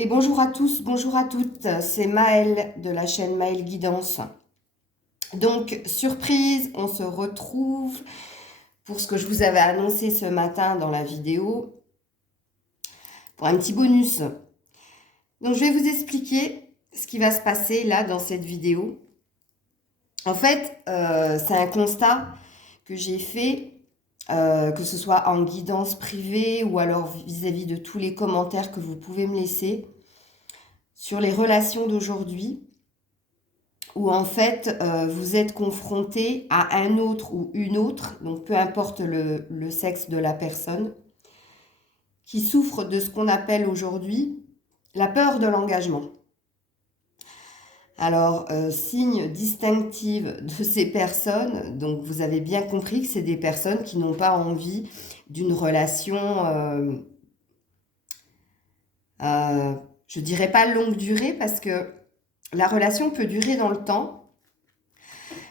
Et bonjour à tous, bonjour à toutes, c'est Maëlle de la chaîne Maëlle Guidance. Donc, surprise, on se retrouve pour ce que je vous avais annoncé ce matin dans la vidéo, pour un petit bonus. Donc, je vais vous expliquer ce qui va se passer là dans cette vidéo. En fait, c'est un constat que j'ai fait, que ce soit en guidance privée ou alors vis-à-vis de tous les commentaires que vous pouvez me laisser sur les relations d'aujourd'hui, où en fait vous êtes confronté à un autre ou une autre, donc peu importe le sexe de la personne, qui souffre de ce qu'on appelle aujourd'hui la peur de l'engagement. Alors, signe distinctif de ces personnes, donc vous avez bien compris que c'est des personnes qui n'ont pas envie d'une relation, je dirais pas longue durée, parce que la relation peut durer dans le temps.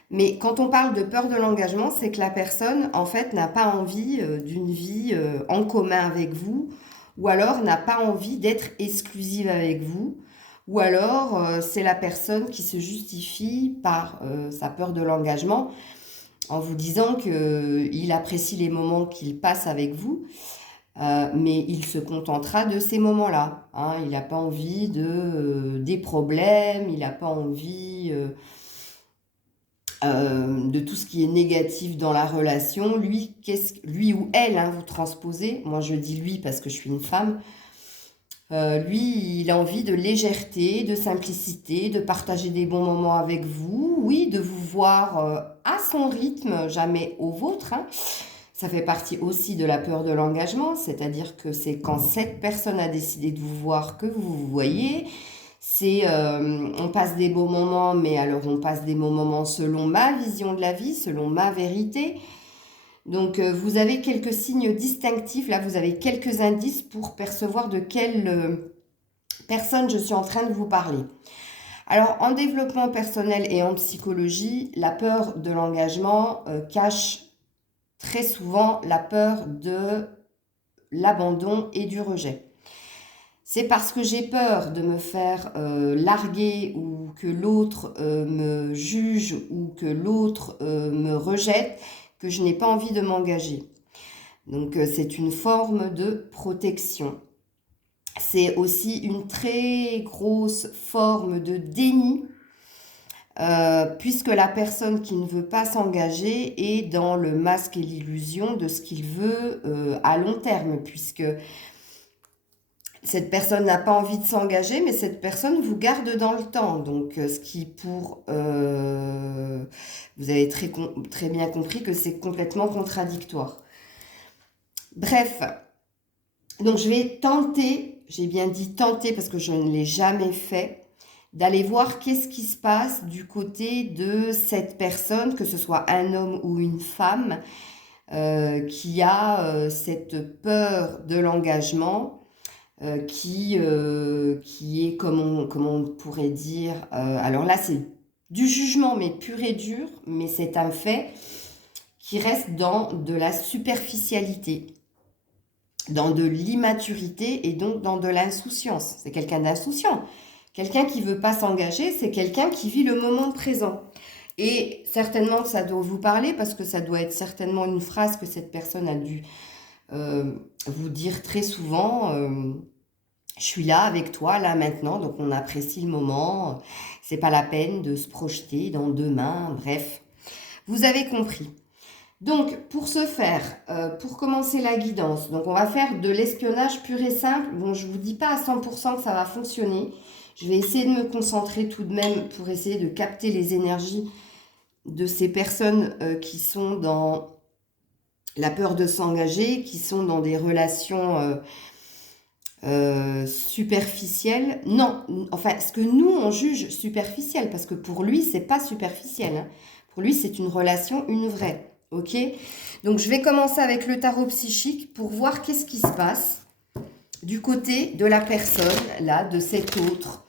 Mais quand on parle de peur de l'engagement, c'est que la personne, en fait, n'a pas envie d'une vie en commun avec vous, ou alors n'a pas envie d'être exclusive avec vous, ou alors c'est la personne qui se justifie par sa peur de l'engagement en vous disant qu'il apprécie les moments qu'il passe avec vous, mais il se contentera de ces moments-là. Hein. Il n'a pas envie des problèmes, il n'a pas envie... de tout ce qui est négatif dans la relation. Lui, lui ou elle, hein, vous transposez, moi je dis lui parce que je suis une femme, lui, il a envie de légèreté, de simplicité, de partager des bons moments avec vous, oui, de vous voir à son rythme, jamais au vôtre, hein. Ça fait partie aussi de la peur de l'engagement, c'est-à-dire que c'est quand cette personne a décidé de vous voir que vous vous voyez. C'est, on passe des beaux moments, mais alors on passe des beaux moments selon ma vision de la vie, selon ma vérité. Donc vous avez quelques signes distinctifs, là vous avez quelques indices pour percevoir de quelle personne je suis en train de vous parler. Alors en développement personnel et en psychologie, la peur de l'engagement cache très souvent la peur de l'abandon et du rejet. C'est parce que j'ai peur de me faire larguer ou que l'autre me juge ou que l'autre me rejette que je n'ai pas envie de m'engager. Donc c'est une forme de protection. C'est aussi une très grosse forme de déni, puisque la personne qui ne veut pas s'engager est dans le masque et l'illusion de ce qu'il veut à long terme, puisque cette personne n'a pas envie de s'engager, mais cette personne vous garde dans le temps. Donc, ce qui pour... vous avez très bien compris que c'est complètement contradictoire. Bref, donc je vais tenter, j'ai bien dit tenter parce que je ne l'ai jamais fait, d'aller voir qu'est-ce qui se passe du côté de cette personne, que ce soit un homme ou une femme, qui a cette peur de l'engagement. Qui est, comme on pourrait dire, alors là c'est du jugement, mais pur et dur, mais c'est un fait, qui reste dans de la superficialité, dans de l'immaturité et donc dans de l'insouciance. C'est quelqu'un d'insouciant. Quelqu'un qui ne veut pas s'engager, c'est quelqu'un qui vit le moment présent. Et certainement que ça doit vous parler, parce que ça doit être certainement une phrase que cette personne a dû vous dire très souvent. Je suis là avec toi, là maintenant, donc on apprécie le moment. C'est pas la peine de se projeter dans demain, bref. Vous avez compris. Donc, pour ce faire, pour commencer la guidance, donc on va faire de l'espionnage pur et simple. Bon, je vous dis pas à 100% que ça va fonctionner. Je vais essayer de me concentrer tout de même pour essayer de capter les énergies de ces personnes qui sont dans la peur de s'engager, qui sont dans des relations... superficielle. Non, enfin, ce que nous, on juge superficiel, parce que pour lui, c'est pas superficiel. Hein. Pour lui, c'est une relation, une vraie. Ok? Donc, je vais commencer avec le tarot psychique pour voir qu'est-ce qui se passe du côté de la personne, là, de cet autre,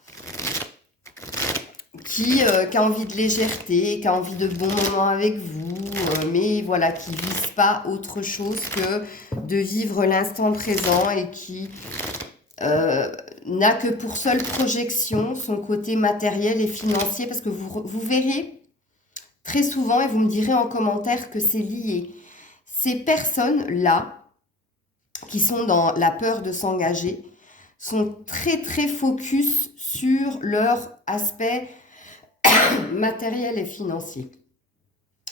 qui a envie de légèreté, qui a envie de bons moments avec vous, mais voilà, qui vise pas autre chose que de vivre l'instant présent et qui n'a que pour seule projection son côté matériel et financier, parce que vous verrez très souvent, et vous me direz en commentaire que c'est lié. Ces personnes-là, qui sont dans la peur de s'engager, sont très très focus sur leur aspect matériel et financier.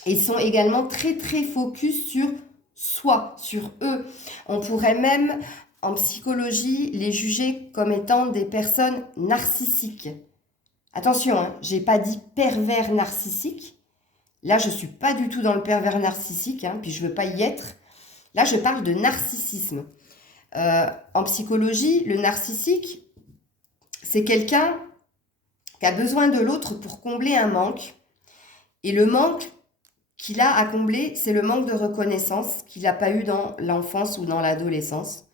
Et sont également très très focus sur soi, sur eux. On pourrait même, en psychologie, les juger comme étant des personnes narcissiques. Attention, hein, j'ai pas dit pervers narcissique. Là, je suis pas du tout dans le pervers narcissique, hein, puis je veux pas y être. Là, je parle de narcissisme. En psychologie, le narcissique, c'est quelqu'un qui a besoin de l'autre pour combler un manque. Et le manque qu'il a à combler, c'est le manque de reconnaissance qu'il n'a pas eu dans l'enfance ou dans l'adolescence.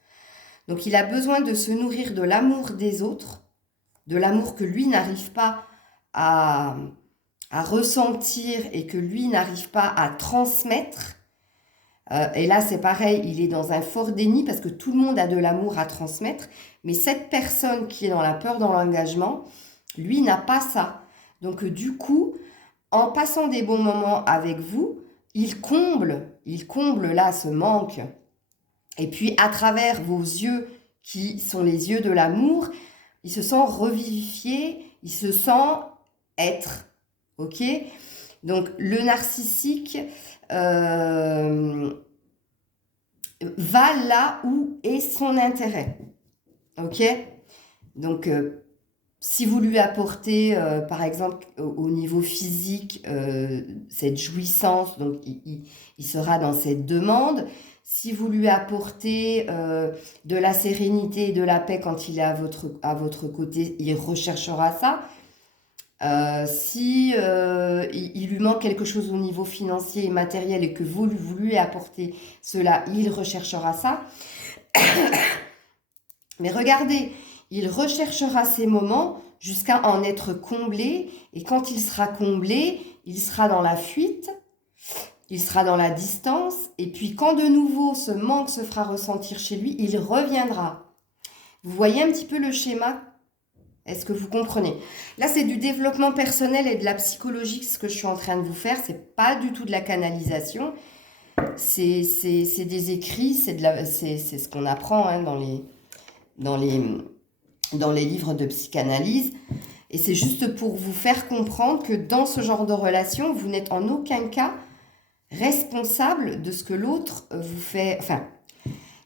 Donc il a besoin de se nourrir de l'amour des autres, de l'amour que lui n'arrive pas à ressentir et que lui n'arrive pas à transmettre. Et là, c'est pareil, il est dans un fort déni parce que tout le monde a de l'amour à transmettre. Mais cette personne qui est dans la peur, dans l'engagement, lui n'a pas ça. Donc du coup, en passant des bons moments avec vous, il comble là ce manque. Et puis à travers vos yeux, qui sont les yeux de l'amour, il se sent revivifié, il se sent être. Ok ? Donc le narcissique va là où est son intérêt. Ok ? Donc si vous lui apportez, par exemple, au niveau physique, cette jouissance, donc il sera dans cette demande. Si vous lui apportez de la sérénité et de la paix quand il est à votre côté, il recherchera ça. Si il lui manque quelque chose au niveau financier et matériel et que vous lui apportez cela, il recherchera ça. Mais regardez, il recherchera ces moments jusqu'à en être comblé. Et quand il sera comblé, il sera dans la fuite, il sera dans la distance. Et puis quand de nouveau ce manque se fera ressentir chez lui, il reviendra. Vous voyez un petit peu le schéma ? Est-ce que vous comprenez? Là, c'est du développement personnel et de la psychologie, ce que je suis en train de vous faire. C'est pas du tout de la canalisation. C'est des écrits, c'est ce qu'on apprend hein, dans les livres de psychanalyse. Et c'est juste pour vous faire comprendre que dans ce genre de relation, vous n'êtes en aucun cas responsable de ce que l'autre vous fait... Enfin,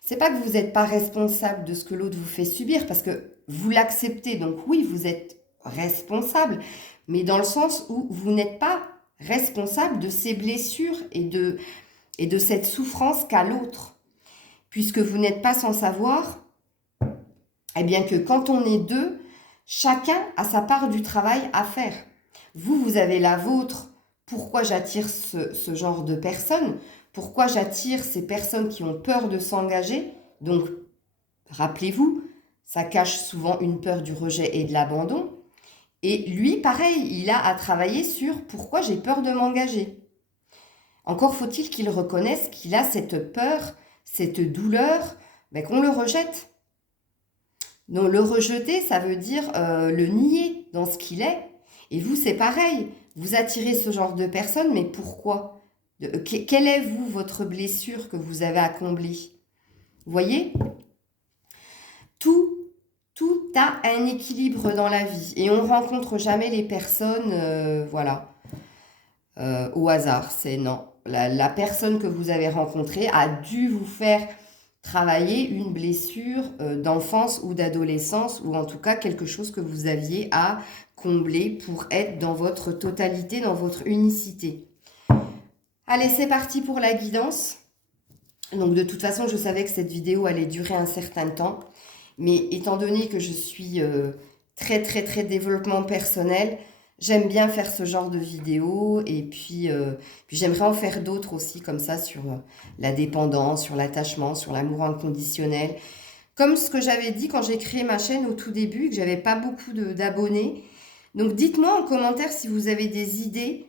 c'est pas que vous n'êtes pas responsable de ce que l'autre vous fait subir, parce que vous l'acceptez, donc oui, vous êtes responsable, mais dans le sens où vous n'êtes pas responsable de ces blessures et de cette souffrance qu'a l'autre, puisque vous n'êtes pas sans savoir, eh bien que quand on est deux, chacun a sa part du travail à faire. Vous avez la vôtre. Pourquoi j'attire ce genre de personnes? Pourquoi j'attire ces personnes qui ont peur de s'engager? Donc, rappelez-vous, ça cache souvent une peur du rejet et de l'abandon. Et lui, pareil, il a à travailler sur pourquoi j'ai peur de m'engager. Encore faut-il qu'il reconnaisse qu'il a cette peur, cette douleur, ben qu'on le rejette. Donc le rejeter, ça veut dire le nier dans ce qu'il est. Et vous, c'est pareil. Vous attirez ce genre de personnes, mais pourquoi? Quelle est, vous, votre blessure que vous avez à combler? Vous voyez? Tout a un équilibre dans la vie. Et on ne rencontre jamais les personnes, voilà, au hasard. C'est non. La personne que vous avez rencontrée a dû vous faire travailler une blessure d'enfance ou d'adolescence, ou en tout cas quelque chose que vous aviez à combler pour être dans votre totalité, dans votre unicité. Allez, c'est parti pour la guidance. Donc de toute façon, je savais que cette vidéo allait durer un certain temps, mais étant donné que je suis très développement personnel, j'aime bien faire ce genre de vidéos et puis j'aimerais en faire d'autres aussi comme ça sur la dépendance, sur l'attachement, sur l'amour inconditionnel. Comme ce que j'avais dit quand j'ai créé ma chaîne au tout début, que j'avais pas beaucoup d'abonnés. Donc dites-moi en commentaire si vous avez des idées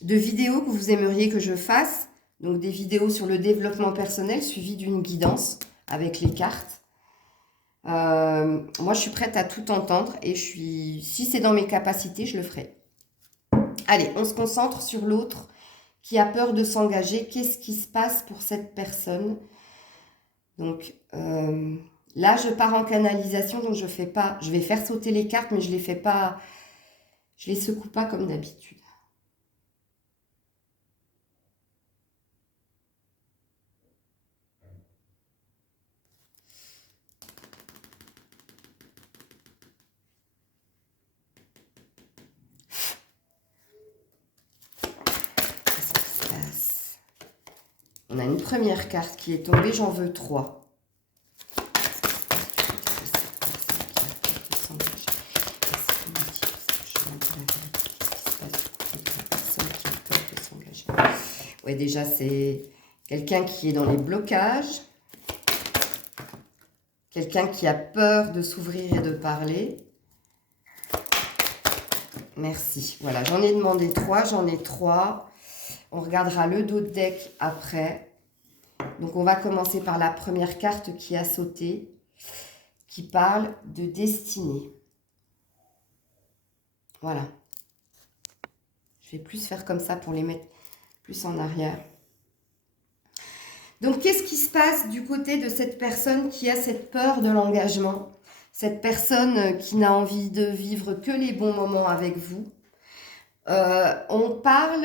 de vidéos que vous aimeriez que je fasse. Donc des vidéos sur le développement personnel suivies d'une guidance avec les cartes. moi, je suis prête à tout entendre et si c'est dans mes capacités, je le ferai. Allez, on se concentre sur l'autre qui a peur de s'engager. Qu'est-ce qui se passe pour cette personne? Donc, là, je pars en canalisation, donc je vais faire sauter les cartes, mais je les fais pas, je les secoue pas comme d'habitude. Qu'est-ce qui se passe? On a une première carte qui est tombée, j'en veux 3. Ouais, déjà, c'est quelqu'un qui est dans les blocages, quelqu'un qui a peur de s'ouvrir et de parler. Merci. Voilà, j'en ai demandé 3, j'en ai 3. On regardera le dos de deck après. Donc, on va commencer par la première carte qui a sauté, qui parle de destinée. Voilà. Je vais plus faire comme ça pour les mettre plus en arrière. Donc, qu'est-ce qui se passe du côté de cette personne qui a cette peur de l'engagement? Cette personne qui n'a envie de vivre que les bons moments avec vous. On parle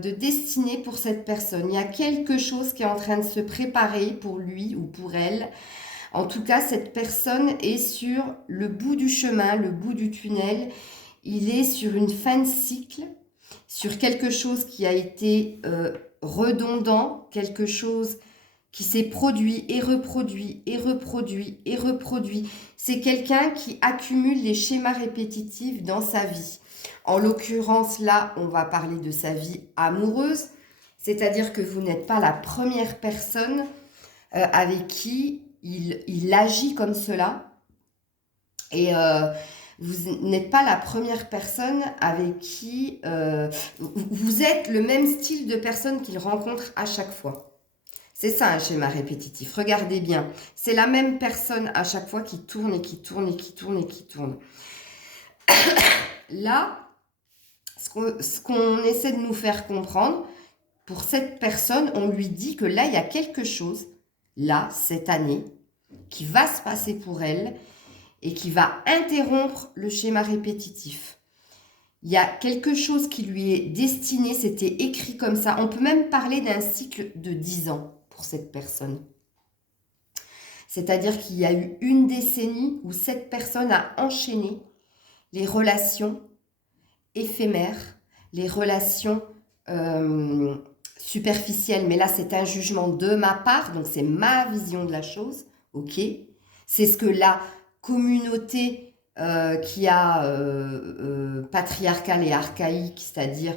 de destinée pour cette personne. Il y a quelque chose qui est en train de se préparer pour lui ou pour elle. En tout cas, cette personne est sur le bout du chemin, le bout du tunnel. Il est sur une fin de cycle, sur quelque chose qui a été redondant, quelque chose qui s'est produit et reproduit et reproduit et reproduit. C'est quelqu'un qui accumule les schémas répétitifs dans sa vie. En l'occurrence, là, on va parler de sa vie amoureuse, c'est-à-dire que vous n'êtes pas la première personne avec qui il agit comme cela. Et vous n'êtes pas la première personne avec qui vous êtes le même style de personne qu'il rencontre à chaque fois. C'est ça un schéma répétitif. Regardez bien. C'est la même personne à chaque fois qui tourne et qui tourne et qui tourne et qui tourne. Là, ce qu'on essaie de nous faire comprendre, pour cette personne, on lui dit que là, il y a quelque chose, là, cette année, qui va se passer pour elle et qui va interrompre le schéma répétitif. Il y a quelque chose qui lui est destiné, c'était écrit comme ça. On peut même parler d'un cycle de 10 ans pour cette personne. C'est-à-dire qu'il y a eu une décennie où cette personne a enchaîné les relations éphémères, les relations superficielles. Mais là, c'est un jugement de ma part, donc c'est ma vision de la chose, ok? C'est ce que la communauté qui a patriarcale et archaïque, c'est-à-dire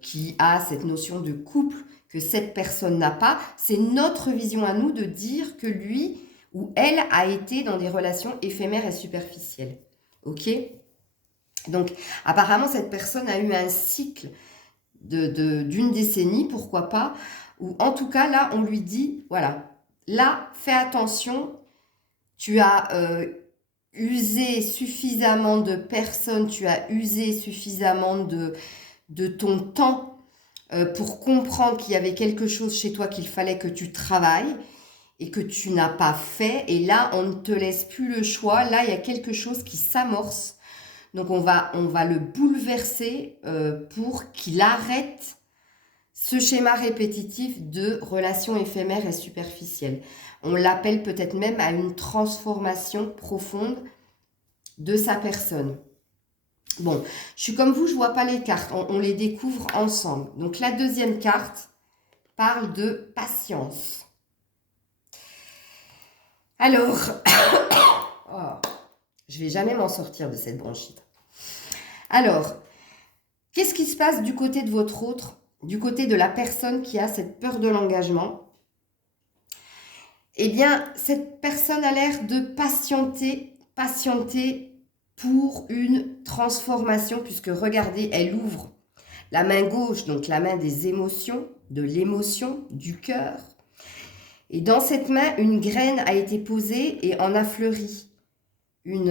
qui a cette notion de couple que cette personne n'a pas, c'est notre vision à nous de dire que lui ou elle a été dans des relations éphémères et superficielles. Ok? Donc, apparemment, cette personne a eu un cycle d'une décennie, pourquoi pas, ou en tout cas, là, on lui dit, voilà, là, fais attention, tu as usé suffisamment de personnes, tu as usé suffisamment de ton temps pour comprendre qu'il y avait quelque chose chez toi qu'il fallait que tu travailles et que tu n'as pas fait. Et là, on ne te laisse plus le choix. Là, il y a quelque chose qui s'amorce. Donc, on va le bouleverser pour qu'il arrête ce schéma répétitif de relations éphémères et superficielles. On l'appelle peut-être même à une transformation profonde de sa personne. Bon, je suis comme vous, je ne vois pas les cartes, on les découvre ensemble. Donc la deuxième carte parle de patience. Alors, oh, je ne vais jamais m'en sortir de cette bronchite. Alors, qu'est-ce qui se passe du côté de votre autre, du côté de la personne qui a cette peur de l'engagement? Eh bien, cette personne a l'air de patienter pour une transformation, puisque regardez, elle ouvre la main gauche, donc la main des émotions, de l'émotion, du cœur. Et dans cette main, une graine a été posée et en a fleuri.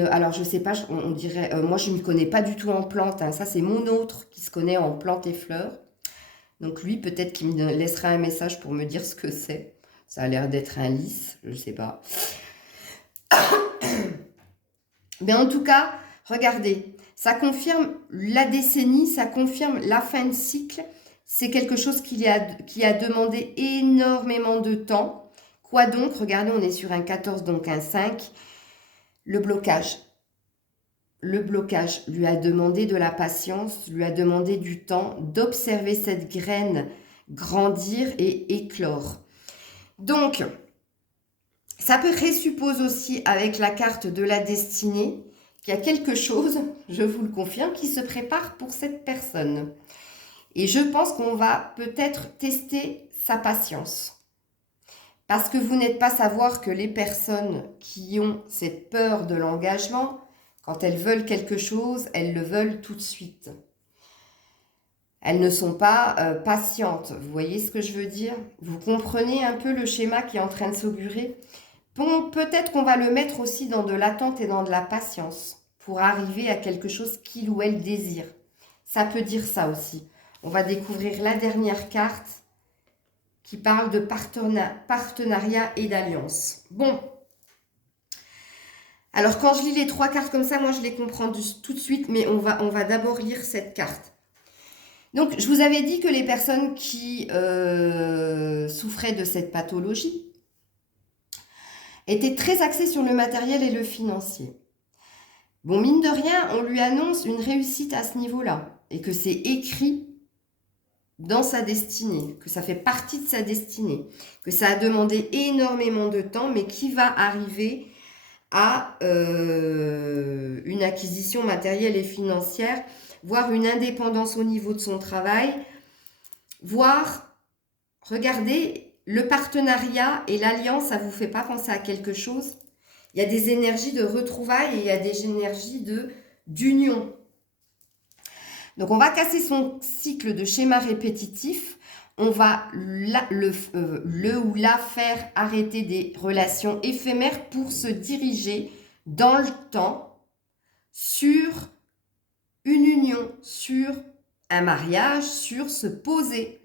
Alors, je sais pas, on dirait... moi, je ne me connais pas du tout en plantes. Hein. Ça, c'est mon autre qui se connaît en plantes et fleurs. Donc, lui, peut-être qu'il me laissera un message pour me dire ce que c'est. Ça a l'air d'être un lys, je ne sais pas. Mais en tout cas, regardez, ça confirme la décennie, ça confirme la fin de cycle. C'est quelque chose qui a demandé énormément de temps. Quoi donc? Regardez, on est sur un 14, donc un 5. Le blocage. Le blocage lui a demandé de la patience, lui a demandé du temps d'observer cette graine grandir et éclore. Donc, ça présuppose aussi avec la carte de la destinée qu'il y a quelque chose, je vous le confirme, qui se prépare pour cette personne. Et je pense qu'on va peut-être tester sa patience. Parce que vous n'êtes pas savoir que les personnes qui ont cette peur de l'engagement, quand elles veulent quelque chose, elles le veulent tout de suite. Elles ne sont pas patientes. Vous voyez ce que je veux dire? Vous comprenez un peu le schéma qui est en train de s'augurer? Bon, peut-être qu'on va le mettre aussi dans de l'attente et dans de la patience pour arriver à quelque chose qu'il ou elle désire. Ça peut dire ça aussi. On va découvrir la dernière carte qui parle de partenariat et d'alliance. Bon. Alors, quand je lis les 3 cartes comme ça, moi, je les comprends tout de suite, mais on va d'abord lire cette carte. Donc, je vous avais dit que les personnes qui souffraient de cette pathologie étaient très axées sur le matériel et le financier. Bon, mine de rien, on lui annonce une réussite à ce niveau-là et que c'est écrit dans sa destinée, que ça fait partie de sa destinée, que ça a demandé énormément de temps, mais qui va arriver à une acquisition matérielle et financière, voire une indépendance au niveau de son travail, voire, regardez, le partenariat et l'alliance, ça ne vous fait pas penser à quelque chose? Il y a des énergies de retrouvailles et il y a des énergies d'union. Donc, on va casser son cycle de schéma répétitif. On va le ou la faire arrêter des relations éphémères pour se diriger dans le temps sur une union, sur un mariage, sur se poser.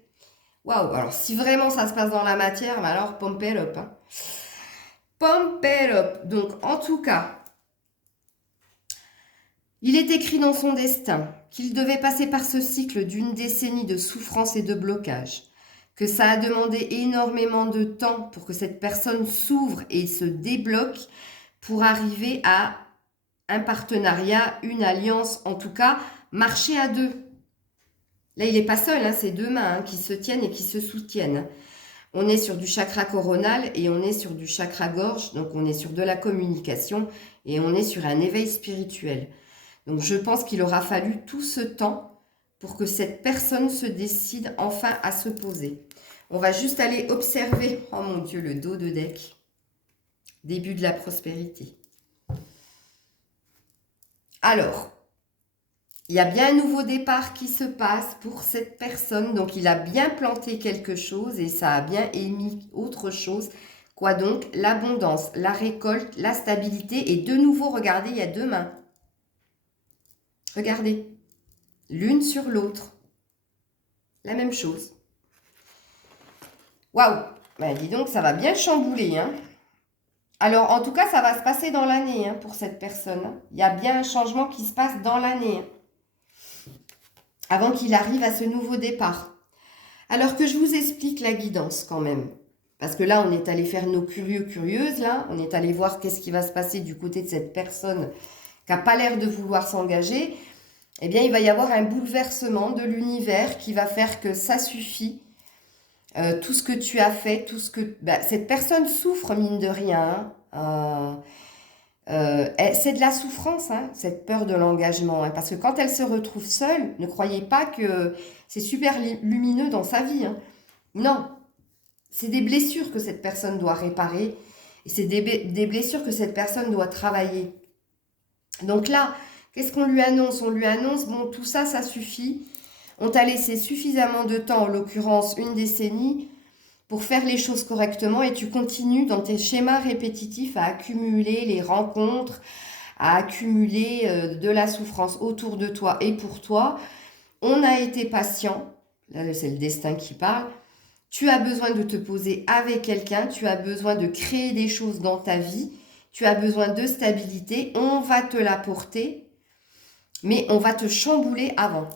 Waouh! Alors, si vraiment ça se passe dans la matière, mais alors, pump it up. Hein. Pump it up. Donc, en tout cas, il est écrit dans son destin qu'il devait passer par ce cycle d'une décennie de souffrance et de blocage, que ça a demandé énormément de temps pour que cette personne s'ouvre et se débloque pour arriver à un partenariat, une alliance, en tout cas, marcher à deux. Là, il n'est pas seul, hein, c'est 2 mains qui se tiennent et qui se soutiennent. On est sur du chakra coronal et on est sur du chakra gorge, donc on est sur de la communication et on est sur un éveil spirituel. Donc, je pense qu'il aura fallu tout ce temps pour que cette personne se décide enfin à se poser. On va juste aller observer, oh mon Dieu, le dos de deck. Début de la prospérité. Alors, il y a bien un nouveau départ qui se passe pour cette personne. Donc, il a bien planté quelque chose et ça a bien émis autre chose. Quoi donc? L'abondance, la récolte, la stabilité. Et de nouveau, regardez, il y a 2 mains. Regardez, l'une sur l'autre. La même chose. Waouh! Ben, dis donc, ça va bien chambouler. Hein. Alors, en tout cas, ça va se passer dans l'année hein, pour cette personne. Hein. Il y a bien un changement qui se passe dans l'année. Hein, avant qu'il arrive à ce nouveau départ. Alors que je vous explique la guidance quand même. Parce que là, on est allé faire nos curieuses. Là. On est allé voir qu'est-ce qui va se passer du côté de cette personne qui n'a pas l'air de vouloir s'engager, eh bien, il va y avoir un bouleversement de l'univers qui va faire que ça suffit. Tout ce que tu as fait, tout ce que... cette personne souffre, mine de rien. C'est de la souffrance, hein, cette peur de l'engagement. Hein, parce que quand elle se retrouve seule, ne croyez pas que c'est super lumineux dans sa vie. Hein. Non, c'est des blessures que cette personne doit réparer. Et c'est des blessures que cette personne doit travailler. Donc là, qu'est-ce qu'on lui annonce? On lui annonce, bon, tout ça, ça suffit. On t'a laissé suffisamment de temps, en l'occurrence une décennie, pour faire les choses correctement et tu continues dans tes schémas répétitifs à accumuler les rencontres, à accumuler de la souffrance autour de toi et pour toi. On a été patient, là c'est le destin qui parle, tu as besoin de te poser avec quelqu'un, tu as besoin de créer des choses dans ta vie, tu as besoin de stabilité, on va te l'apporter, mais on va te chambouler avant.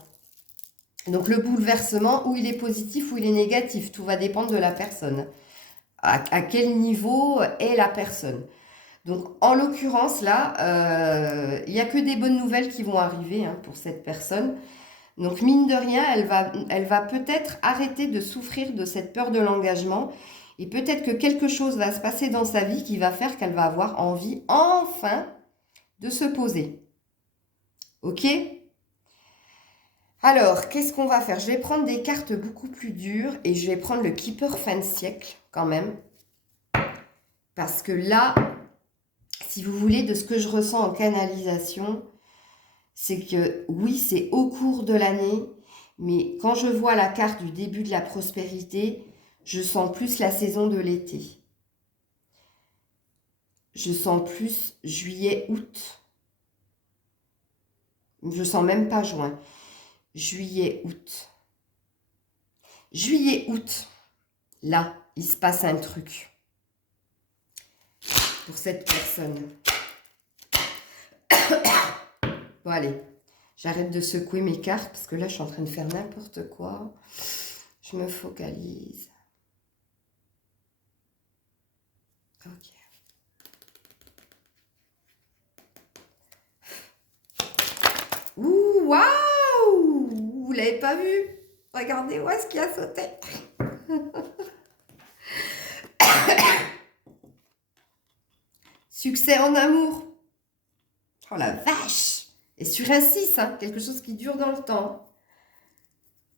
Donc le bouleversement, où il est positif, ou il est négatif, tout va dépendre de la personne. À quel niveau est la personne. Donc en l'occurrence là, il n'y a que des bonnes nouvelles qui vont arriver pour cette personne. Donc mine de rien, elle va peut-être arrêter de souffrir de cette peur de l'engagement et peut-être que quelque chose va se passer dans sa vie qui va faire qu'elle va avoir envie enfin de se poser. Ok ? Alors, qu'est-ce qu'on va faire? Je vais prendre des cartes beaucoup plus dures et je vais prendre le Keeper fin de siècle quand même. Parce que là, si vous voulez, de ce que je ressens en canalisation, c'est que oui, c'est au cours de l'année, mais quand je vois la carte du début de la prospérité, je sens plus la saison de l'été. Je sens plus juillet, août. Je sens même pas juin. Juillet, août. Juillet, août. Là, il se passe un truc. Pour cette personne. Bon, allez. J'arrête de secouer mes cartes parce que là, je suis en train de faire n'importe quoi. Je me focalise. Ok. Ouh, waouh! Vous l'avez pas vu? Regardez où est-ce qu'il a sauté. Succès en amour. Oh la vache! Et sur un 6, quelque chose qui dure dans le temps.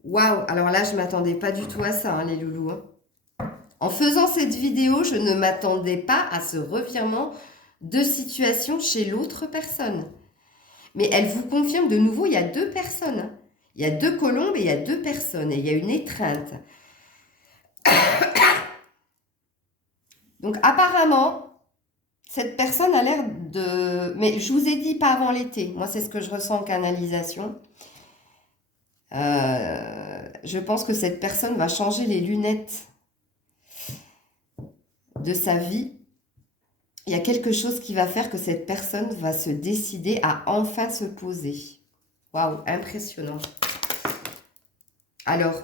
Waouh! Alors là, je ne m'attendais pas du tout à ça, les loulous. En faisant cette vidéo, je ne m'attendais pas à ce revirement de situation chez l'autre personne. Mais elle vous confirme de nouveau, il y a 2 personnes. Il y a 2 colombes et il y a 2 personnes. Et il y a une étreinte. Donc apparemment, cette personne a l'air de... Mais je vous ai dit pas avant l'été. Moi, c'est ce que je ressens en canalisation. Je pense que cette personne va changer les lunettes de sa vie. Il y a quelque chose qui va faire que cette personne va se décider à enfin se poser. Waouh, impressionnant. Alors,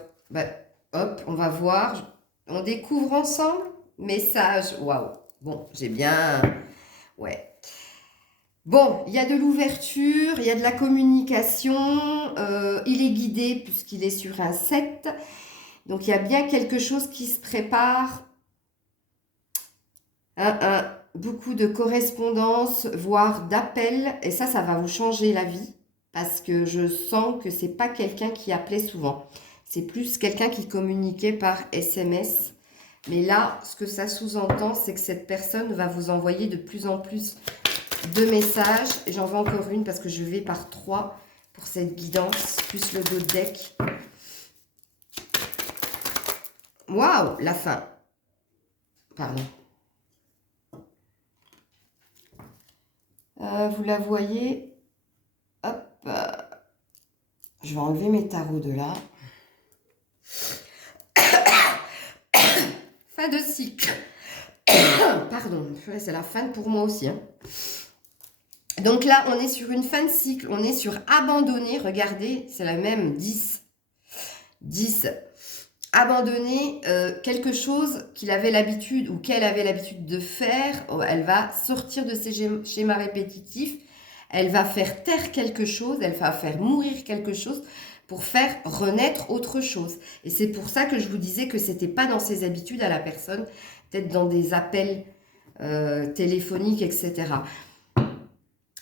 hop, on va voir. On découvre ensemble. Message. Waouh. Bon, j'ai bien... Ouais. Bon, il y a de l'ouverture, il y a de la communication. Il est guidé puisqu'il est sur un 7. Donc, il y a bien quelque chose qui se prépare. Beaucoup de correspondances, voire d'appels. Et ça va vous changer la vie. Parce que je sens que c'est pas quelqu'un qui appelait souvent. C'est plus quelqu'un qui communiquait par SMS. Mais là, ce que ça sous-entend, c'est que cette personne va vous envoyer de plus en plus de messages. J'en veux encore une parce que je vais par 3 pour cette guidance, plus le dos de deck. Waouh, la fin. Pardon. Vous la voyez. Hop. Je vais enlever mes tarots de là. Fin de cycle. Pardon, c'est la fin pour moi aussi. Donc là, on est sur une fin de cycle. On est sur abandonner. Regardez, c'est la même 10. 10. Abandonner quelque chose qu'il avait l'habitude ou qu'elle avait l'habitude de faire. Elle va sortir de ses schémas répétitifs. Elle va faire taire quelque chose. Elle va faire mourir quelque chose pour faire renaître autre chose. Et c'est pour ça que je vous disais que c'était pas dans ses habitudes à la personne, peut-être dans des appels téléphoniques, etc.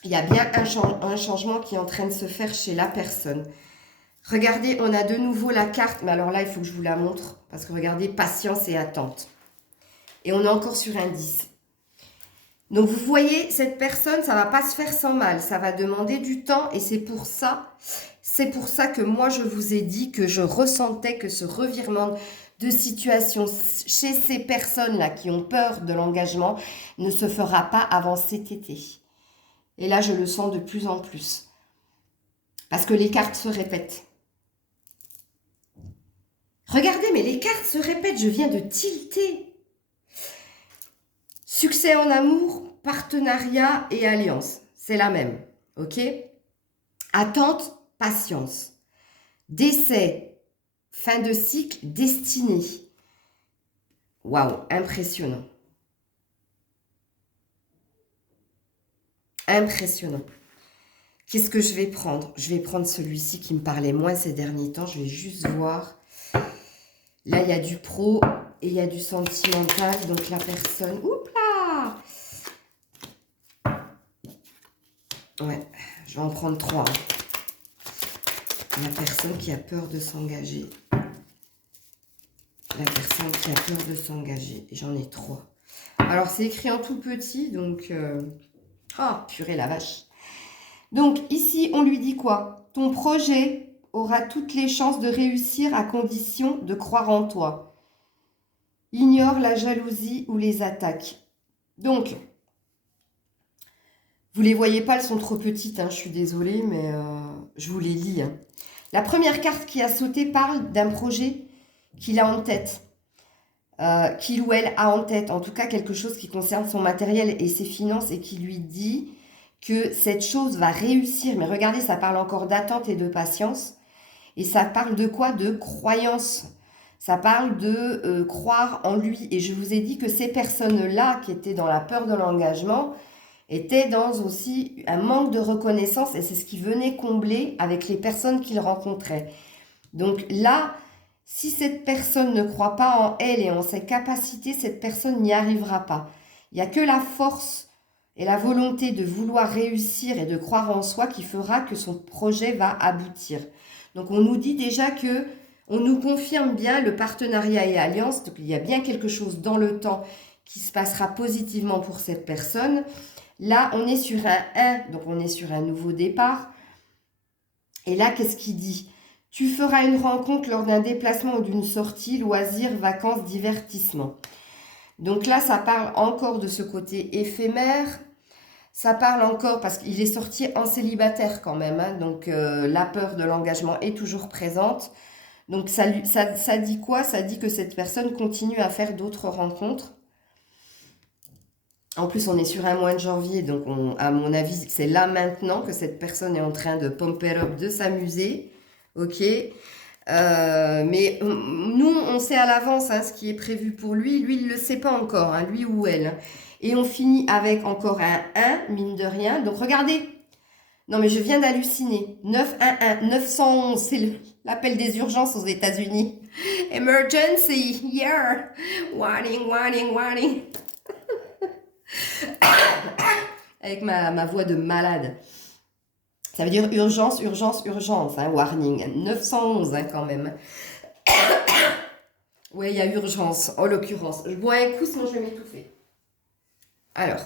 Il y a bien un changement qui est en train de se faire chez la personne. Regardez, on a de nouveau la carte, mais alors là, il faut que je vous la montre, parce que regardez, patience et attente. Et on est encore sur un 10. Donc, vous voyez, cette personne, ça ne va pas se faire sans mal. Ça va demander du temps et c'est pour ça que moi, je vous ai dit que je ressentais que ce revirement de situation chez ces personnes-là qui ont peur de l'engagement ne se fera pas avant cet été. Et là, je le sens de plus en plus. Parce que les cartes se répètent. Regardez, mais les cartes se répètent, je viens de tilter. Succès en amour, partenariat et alliance. C'est la même, ok? Attente, patience. Décès, fin de cycle, destinée. Waouh, impressionnant. Impressionnant. Qu'est-ce que je vais prendre? Je vais prendre celui-ci qui me parlait moins ces derniers temps. Je vais juste voir. Là, il y a du pro et il y a du sentimental. Donc, la personne... Oups là! Ouais, je vais en prendre 3. Hein. La personne qui a peur de s'engager. La personne qui a peur de s'engager. J'en ai 3. Alors, c'est écrit en tout petit, donc... Ah, purée la vache. Donc, ici, on lui dit quoi? Ton projet aura toutes les chances de réussir à condition de croire en toi. Ignore la jalousie ou les attaques. Donc, vous ne les voyez pas, elles sont trop petites, hein, je suis désolée, mais je vous les lis. Hein. La première carte qui a sauté parle d'un projet qu'il a en tête. Qu'il ou elle a en tête, en tout cas quelque chose qui concerne son matériel et ses finances et qui lui dit que cette chose va réussir. Mais regardez, ça parle encore d'attente et de patience. Et ça parle de quoi? De croyance. Ça parle de croire en lui. Et je vous ai dit que ces personnes-là qui étaient dans la peur de l'engagement étaient dans aussi un manque de reconnaissance. Et c'est ce qui venait combler avec les personnes qu'ils rencontraient. Donc là, si cette personne ne croit pas en elle et en ses capacités, cette personne n'y arrivera pas. Il n'y a que la force et la volonté de vouloir réussir et de croire en soi qui fera que son projet va aboutir. Donc on nous dit déjà que, on nous confirme bien le partenariat et alliance, donc il y a bien quelque chose dans le temps qui se passera positivement pour cette personne. Là, on est sur un 1, donc on est sur un nouveau départ. Et là, qu'est-ce qu'il dit? Tu feras une rencontre lors d'un déplacement ou d'une sortie, loisirs, vacances, divertissement. Donc là, ça parle encore de ce côté éphémère. Ça parle encore, parce qu'il est sorti en célibataire quand même, hein, donc la peur de l'engagement est toujours présente. Donc ça dit quoi? Ça dit que cette personne continue à faire d'autres rencontres. En plus, on est sur un mois de janvier, donc à mon avis, c'est là maintenant que cette personne est en train de pumper up, de s'amuser. Ok, mais nous, on sait à l'avance hein, ce qui est prévu pour lui. Lui, il ne le sait pas encore, hein, lui ou elle. Et on finit avec encore un 1, mine de rien. Donc, regardez. Non, mais je viens d'halluciner. 911, 911, c'est l'appel des urgences aux États-Unis. Emergency, yeah. Warning, warning, warning. Avec ma voix de malade. Ça veut dire urgence, urgence, urgence, hein, warning. 911 hein, quand même. Oui, il y a urgence, en l'occurrence. Je bois un coup, sinon je vais m'étouffer. Alors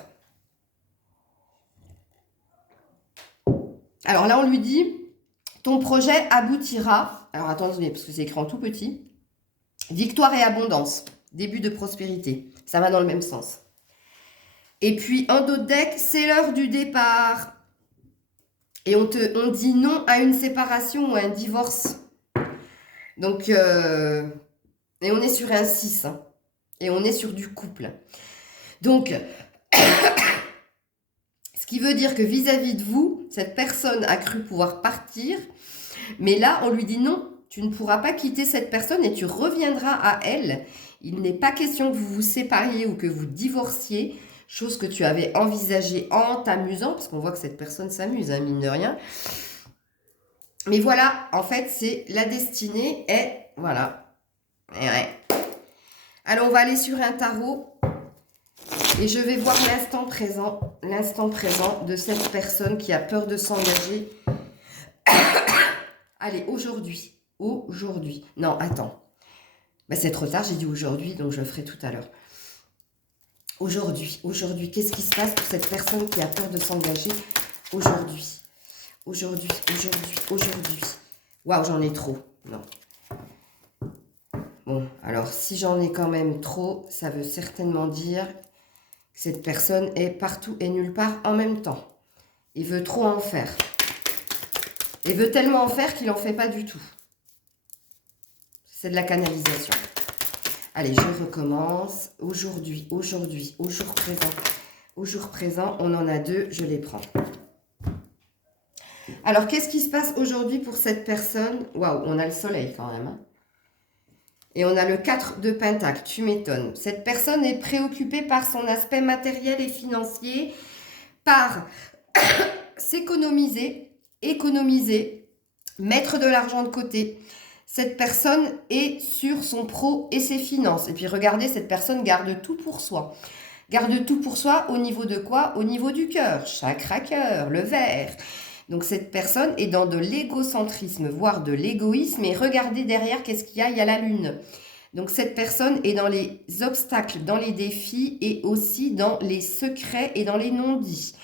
là, on lui dit, ton projet aboutira. Alors attendez, parce que c'est écrit en tout petit. Victoire et abondance, début de prospérité. Ça va dans le même sens. Et puis, en dos de deck, c'est l'heure du départ. Et on dit non à une séparation ou à un divorce. Donc, et on est sur un 6. Hein, et on est sur du couple. Donc, ce qui veut dire que vis-à-vis de vous, cette personne a cru pouvoir partir. Mais là, on lui dit non, tu ne pourras pas quitter cette personne et tu reviendras à elle. Il n'est pas question que vous vous sépariez ou que vous divorciez. Chose que tu avais envisagée en t'amusant, parce qu'on voit que cette personne s'amuse, hein, mine de rien. Mais voilà, en fait, c'est la destinée est... Voilà. Et ouais. Alors, on va aller sur un tarot. Et je vais voir l'instant présent de cette personne qui a peur de s'engager. Allez, aujourd'hui. Aujourd'hui. Non, attends. Ben, c'est trop tard, j'ai dit aujourd'hui, donc je le ferai tout à l'heure. Aujourd'hui, qu'est-ce qui se passe pour cette personne qui a peur de s'engager aujourd'hui? Aujourd'hui. Waouh, j'en ai trop. Non. Bon, alors si j'en ai quand même trop, ça veut certainement dire que cette personne est partout et nulle part en même temps. Il veut trop en faire. Il veut tellement en faire qu'il n'en fait pas du tout. C'est de la canalisation. Allez, je recommence. Aujourd'hui, au jour présent. Au jour présent, on en a 2, je les prends. Alors, qu'est-ce qui se passe aujourd'hui pour cette personne? Waouh, on a le soleil quand même. Hein. Et on a le 4 de Pentacle, tu m'étonnes. Cette personne est préoccupée par son aspect matériel et financier, par s'économiser, économiser, mettre de l'argent de côté. Cette personne est sur son pro et ses finances. Et puis regardez, cette personne garde tout pour soi. Garde tout pour soi au niveau de quoi? Au niveau du cœur, chakra cœur, le vert. Donc cette personne est dans de l'égocentrisme, voire de l'égoïsme. Et regardez derrière, qu'est-ce qu'il y a? Il y a la lune. Donc cette personne est dans les obstacles, dans les défis et aussi dans les secrets et dans les non-dits.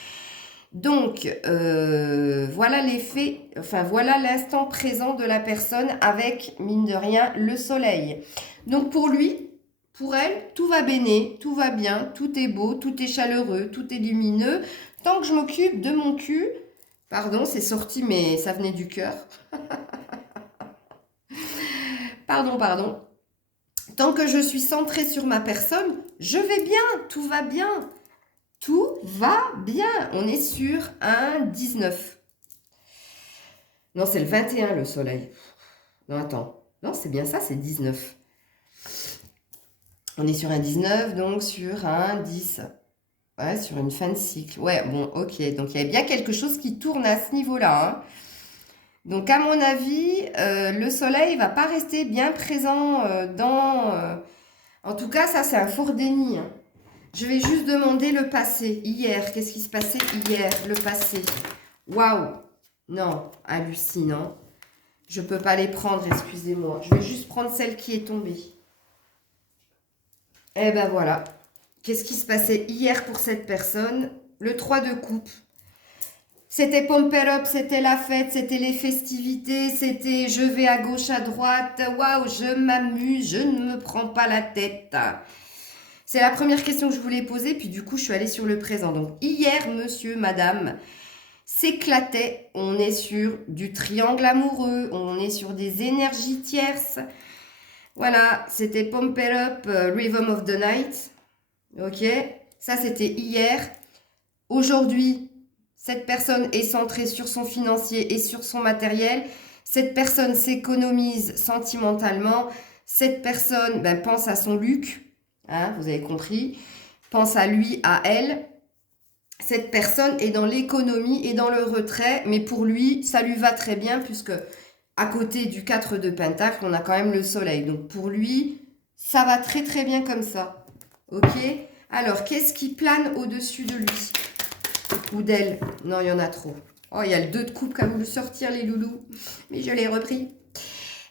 Donc, voilà l'effet, enfin voilà l'instant présent de la personne avec, mine de rien, le soleil. Donc pour lui, pour elle, tout va béné, tout va bien, tout est beau, tout est chaleureux, tout est lumineux. Tant que je m'occupe de mon cul, pardon, c'est sorti mais ça venait du cœur. Pardon. Tant que je suis centrée sur ma personne, je vais bien, tout va bien. Tout va bien. On est sur un 19. Non, c'est le 21, le soleil. Non, attends. Non, c'est bien ça, c'est 19. On est sur un 19, donc sur un 10. Ouais, sur une fin de cycle. Ouais, bon, ok. Donc, il y a bien quelque chose qui tourne à ce niveau-là. Hein. Donc, à mon avis, le soleil va pas rester bien présent en tout cas, ça, c'est un fort déni. Hein. Je vais juste demander le passé. Hier, qu'est-ce qui se passait hier? Le passé. Waouh! Non, hallucinant. Je ne peux pas les prendre, excusez-moi. Je vais juste prendre celle qui est tombée. Eh ben voilà. Qu'est-ce qui se passait hier pour cette personne? Le 3 de coupe. C'était pump it up, c'était la fête, c'était les festivités, c'était je vais à gauche, à droite. Waouh, je m'amuse, je ne me prends pas la tête. C'est la première question que je voulais poser, puis du coup, je suis allée sur le présent. Donc, hier, monsieur, madame, s'éclatait. On est sur du triangle amoureux, on est sur des énergies tierces. Voilà, c'était Pump It Up, Rhythm of the Night. Ok, ça, c'était hier. Aujourd'hui, cette personne est centrée sur son financier et sur son matériel. Cette personne s'économise sentimentalement. Cette personne pense à son Luc. Hein, vous avez compris, pense à lui, à elle. Cette personne est dans l'économie et dans le retrait, mais pour lui, ça lui va très bien puisque à côté du 4 de Pentacle, on a quand même le soleil. Donc pour lui, ça va très très bien comme ça. Ok? Alors, qu'est-ce qui plane au-dessus de lui? Ou d'elle? Non, il y en a trop. Oh, il y a le 2 de coupe qui a voulu sortir, les loulous. Mais je l'ai repris.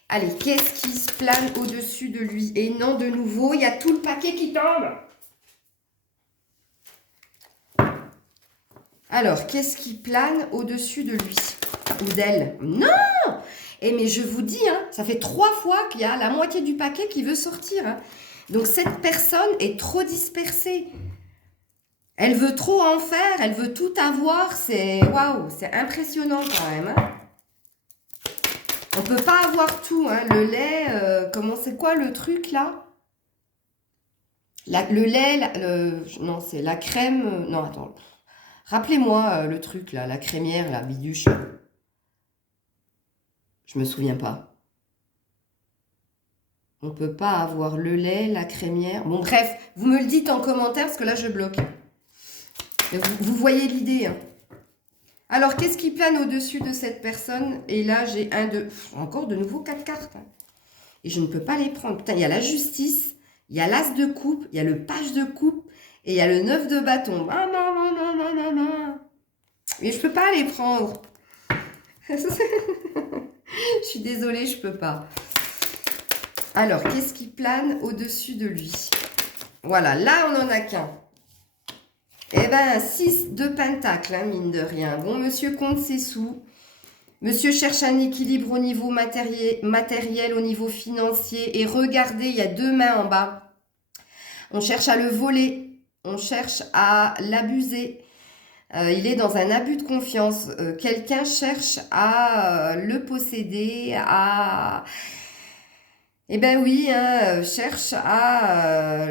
Allez, qu'est-ce qui se plane au-dessus de lui? Et non, de nouveau, il y a tout le paquet qui tombe. Alors, qu'est-ce qui plane au-dessus de lui? Ou d'elle? Non! Eh mais je vous dis, hein, ça fait 3 fois qu'il y a la moitié du paquet qui veut sortir. Hein. Donc, cette personne est trop dispersée. Elle veut trop en faire, elle veut tout avoir. C'est waouh, c'est impressionnant quand même. Hein. On ne peut pas avoir tout, hein. Le lait, comment c'est quoi le truc là? Le lait, non, c'est la crème. Non, attends. Rappelez-moi le truc là, la crémière, la biduche. Je me souviens pas. On ne peut pas avoir le lait, la crémière. Bon, bref, vous me le dites en commentaire parce que là, je bloque. Vous voyez l'idée, hein. Alors, qu'est-ce qui plane au-dessus de cette personne? Et là, j'ai encore de nouveau 4 cartes. Hein. Et je ne peux pas les prendre. Putain, il y a la justice, il y a l'as de coupe, il y a le page de coupe et il y a le 9 de bâton. Mais je ne peux pas les prendre. Je suis désolée, je ne peux pas. Alors, qu'est-ce qui plane au-dessus de lui? Voilà, là, on n'en a qu'un. Eh ben, 6 de pentacle, hein, mine de rien. Bon, monsieur compte ses sous. Monsieur cherche un équilibre au niveau matériel, au niveau financier. Et regardez, il y a deux mains en bas. On cherche à le voler. On cherche à l'abuser. Il est dans un abus de confiance. Quelqu'un cherche à le posséder, à... Eh ben oui, hein, cherche à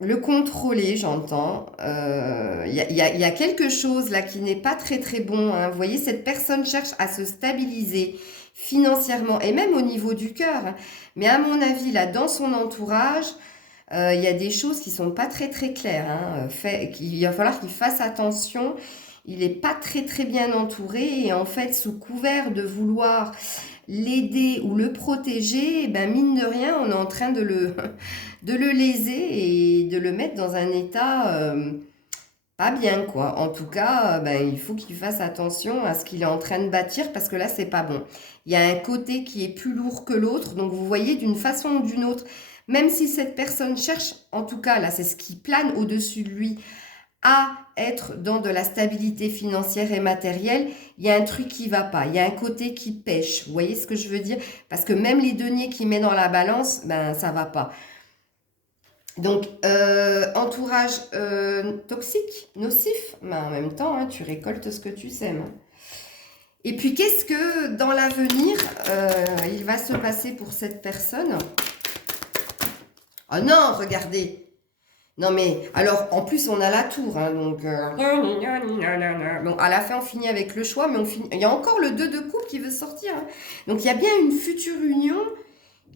le contrôler, j'entends. Il y a quelque chose là qui n'est pas très très bon, hein. Vous voyez, cette personne cherche à se stabiliser financièrement et même au niveau du cœur, hein. Mais à mon avis, là, dans son entourage, il y a des choses qui sont pas très très claires, hein. Il va falloir qu'il fasse attention. Il n'est pas très très bien entouré et en fait, sous couvert de vouloir l'aider ou le protéger, eh ben mine de rien, on est en train de de le léser et de le mettre dans un état pas bien, quoi. En tout cas, ben, il faut qu'il fasse attention à ce qu'il est en train de bâtir parce que là, c'est pas bon. Il y a un côté qui est plus lourd que l'autre. Donc, vous voyez, d'une façon ou d'une autre, même si cette personne cherche, en tout cas, là, c'est ce qui plane au-dessus de lui, à être dans de la stabilité financière et matérielle, il y a un truc qui va pas, il y a un côté qui pêche, vous voyez ce que je veux dire? Parce que même les deniers qu'il met dans la balance, ben ça va pas. Donc, entourage toxique, nocif, mais en même temps, hein, tu récoltes ce que tu sèmes. Et puis, qu'est-ce que dans l'avenir, il va se passer pour cette personne? Oh non, regardez! Non mais, alors, en plus, on a la tour, hein, donc... Bon, à la fin, on finit avec le choix, mais on finit... Il y a encore le 2 de coupe qui veut sortir, hein. Donc, il y a bien une future union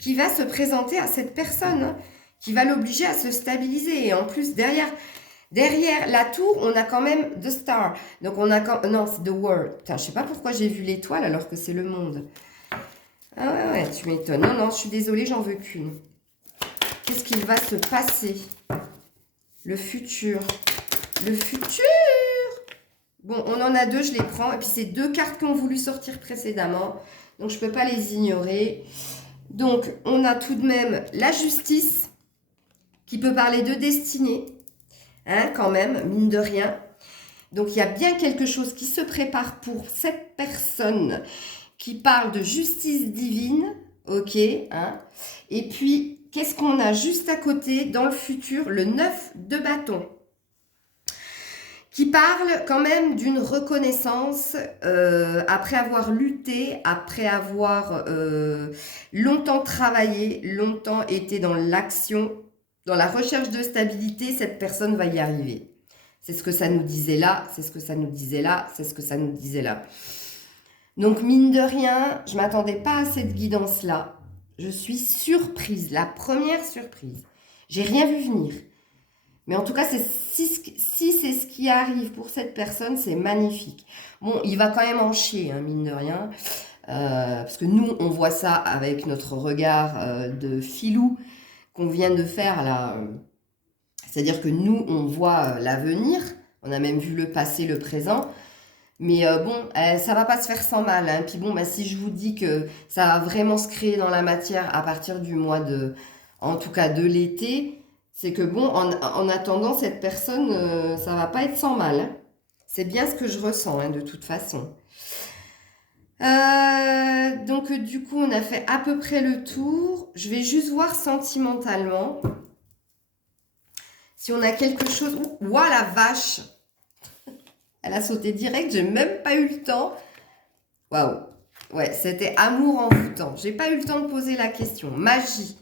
qui va se présenter à cette personne, hein, qui va l'obliger à se stabiliser. Et en plus, derrière la tour, on a quand même The Star. Donc, on a quand... Non, c'est The World. Putain, je sais pas pourquoi j'ai vu l'étoile alors que c'est le monde. Ah ouais, tu m'étonnes. Non, non, je suis désolée, j'en veux qu'une. Qu'est-ce qu'il va se passer ? Le futur. Le futur. Bon, on en a deux, je les prends. Et puis, c'est deux cartes qui ont voulu sortir précédemment. Donc, je ne peux pas les ignorer. Donc, on a tout de même la justice qui peut parler de destinée. Hein, quand même, mine de rien. Donc, il y a bien quelque chose qui se prépare pour cette personne qui parle de justice divine. Ok, hein. Et puis, qu'est-ce qu'on a juste à côté dans le futur? Le 9 de bâton. Qui parle quand même d'une reconnaissance après avoir lutté, après avoir longtemps travaillé, longtemps été dans l'action, dans la recherche de stabilité, cette personne va y arriver. C'est ce que ça nous disait là, c'est ce que ça nous disait là, c'est ce que ça nous disait là. Donc, mine de rien, je ne m'attendais pas à cette guidance-là. Je suis surprise, la première surprise. J'ai rien vu venir. Mais en tout cas, si c'est ce qui arrive pour cette personne, c'est magnifique. Bon, il va quand même en chier, hein, mine de rien. Parce que nous, on voit ça avec notre regard de filou qu'on vient de faire là. C'est-à-dire que nous, on voit l'avenir. On a même vu le passé, le présent. Mais bon, ça va pas se faire sans mal, hein. Puis bon, bah, si je vous dis que ça va vraiment se créer dans la matière à partir du mois de... En tout cas, de l'été, c'est que bon, en attendant, cette personne, ça va pas être sans mal, hein. C'est bien ce que je ressens, hein, de toute façon. Donc, du coup, on a fait à peu près le tour. Je vais juste voir sentimentalement. Si on a quelque chose... Ouah, la vache! Elle a sauté direct, j'ai même pas eu le temps. Waouh. Ouais, c'était amour envoûtant. J'ai pas eu le temps de poser la question. Magie.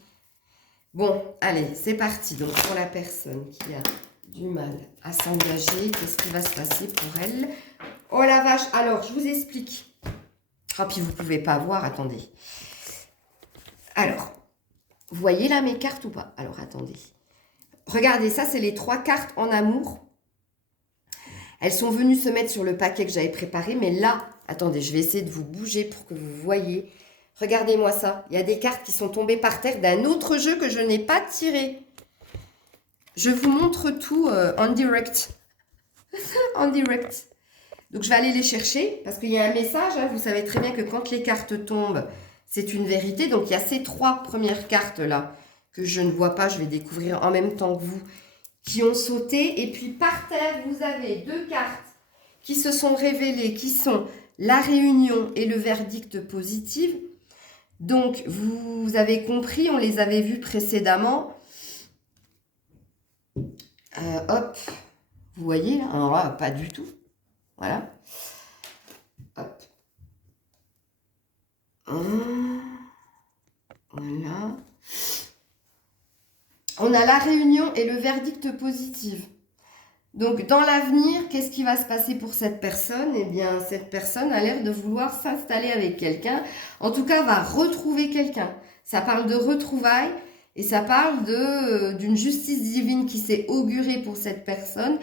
Bon, allez, c'est parti. Donc, pour la personne qui a du mal à s'engager, qu'est-ce qui va se passer pour elle? Oh la vache. Alors, je vous explique. Ah, puis vous pouvez pas voir. Attendez. Alors, vous voyez là mes cartes ou pas? Alors, attendez. Regardez, ça, c'est les 3 cartes en amour. Elles sont venues se mettre sur le paquet que j'avais préparé. Mais là, attendez, je vais essayer de vous bouger pour que vous voyez. Regardez-moi ça. Il y a des cartes qui sont tombées par terre d'un autre jeu que je n'ai pas tiré. Je vous montre tout en direct. En direct. Donc, je vais aller les chercher parce qu'il y a un message. Hein, vous savez très bien que quand les cartes tombent, c'est une vérité. Donc, il y a ces 3 premières cartes-là que je ne vois pas. Je vais découvrir en même temps que vous, qui ont sauté. Et puis, par terre, vous avez 2 cartes qui se sont révélées, qui sont la réunion et le verdict positif. Donc, vous avez compris, on les avait vus précédemment. Hop, vous voyez là, alors là, pas du tout. Voilà. Hop. Voilà. On a la réunion et le verdict positif. Donc, dans l'avenir, qu'est-ce qui va se passer pour cette personne? Eh bien, cette personne a l'air de vouloir s'installer avec quelqu'un. En tout cas, va retrouver quelqu'un. Ça parle de retrouvailles et ça parle d'une justice divine qui s'est augurée pour cette personne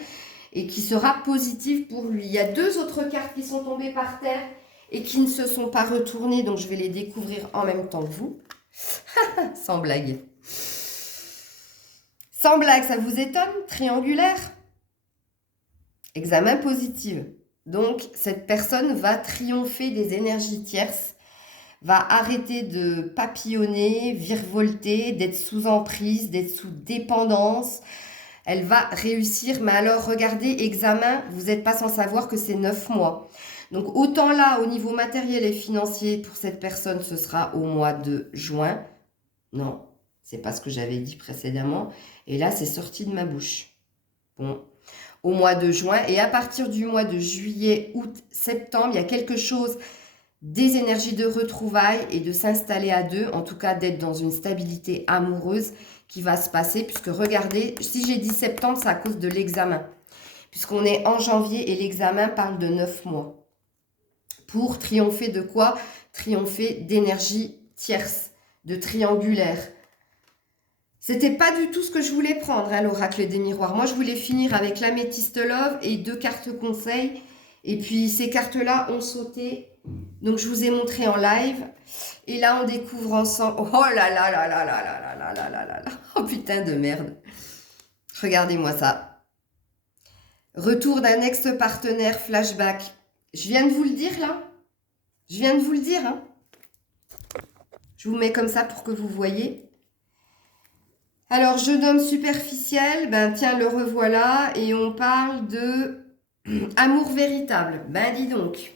et qui sera positive pour lui. Il y a 2 autres cartes qui sont tombées par terre et qui ne se sont pas retournées. Donc, je vais les découvrir en même temps que vous. Sans blague. Sans blague, ça vous étonne? Triangulaire? Examen positif. Donc, cette personne va triompher des énergies tierces, va arrêter de papillonner, virevolter, d'être sous emprise, d'être sous dépendance. Elle va réussir. Mais alors, regardez, examen, vous n'êtes pas sans savoir que c'est 9 mois. Donc, autant là, au niveau matériel et financier, pour cette personne, ce sera au mois de juin. Non, c'est pas ce que j'avais dit précédemment. Et là, c'est sorti de ma bouche. Bon, au mois de juin. Et à partir du mois de juillet, août, septembre, il y a quelque chose, des énergies de retrouvailles et de s'installer à 2, en tout cas d'être dans une stabilité amoureuse qui va se passer. Puisque regardez, si j'ai dit septembre, c'est à cause de l'examen. Puisqu'on est en janvier et l'examen parle de 9 mois. Pour triompher de quoi? Triompher d'énergie tierce, de triangulaire. C'était pas du tout ce que je voulais prendre, hein, l'oracle des miroirs. Moi, je voulais finir avec l'améthyste love et 2 cartes conseils. Et puis, ces cartes-là ont sauté. Donc, je vous ai montré en live. Et là, on découvre ensemble... Oh là là là là là là là là là là là là. Oh putain de merde. Regardez-moi ça. Retour d'un ex-partenaire flashback. Je viens de vous le dire, là. Je viens de vous le dire, hein. Je vous mets comme ça pour que vous voyez. Alors, jeune homme superficiel, ben tiens, le revoilà, et on parle de amour véritable. Ben dis donc.